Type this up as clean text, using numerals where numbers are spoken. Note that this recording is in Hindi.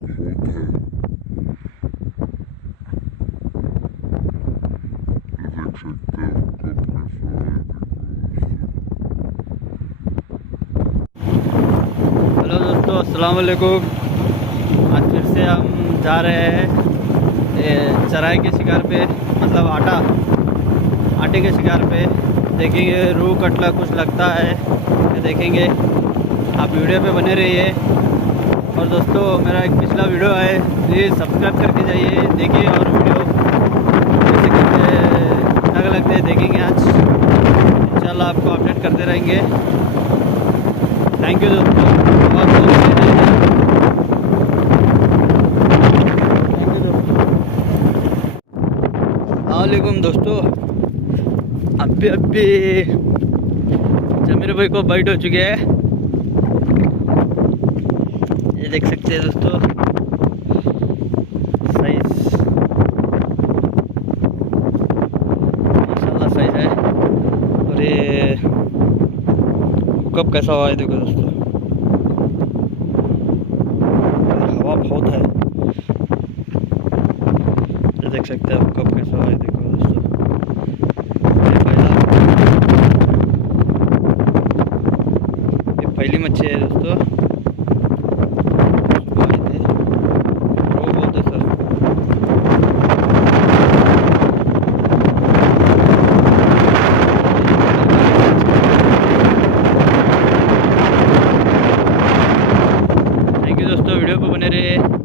बहुत है। ये देख सकते हो कब कैसा है, हेलो दोस्तों, अस्सलाम वालेकुम। आज फिर से हम जा रहे हैं चराई के शिकार पे, मतलब आटे के शिकार पे। देखेंगे रूह कटला कुछ लगता है, ये देखेंगे। आप वीडियो पे बने रहिए। और दोस्तों, मेरा एक पिछला वीडियो है, प्लीज़ सब्सक्राइब करके जाइए, देखिए। और वीडियो कैसे करके अलग अलग दे देखेंगे। आज इंशाल्लाह आपको अपडेट करते रहेंगे। थैंक यू दोस्तों, बहुत बहुत थैंक यू दोस्तों। वालेकुम दोस्तों, अभी जमीर भाई को बाइट हो चुके हैं, ये देख सकते हैं दोस्तों। साइज माशाल्लाह साइज है। और ये हुकअप कैसा हुआ है देखो दोस्तों, हवा बहुत है। ये देख सकते हैं हुकअप कैसा हुआ है देखो दोस्तों। ये पहली मच्छी है दोस्तों।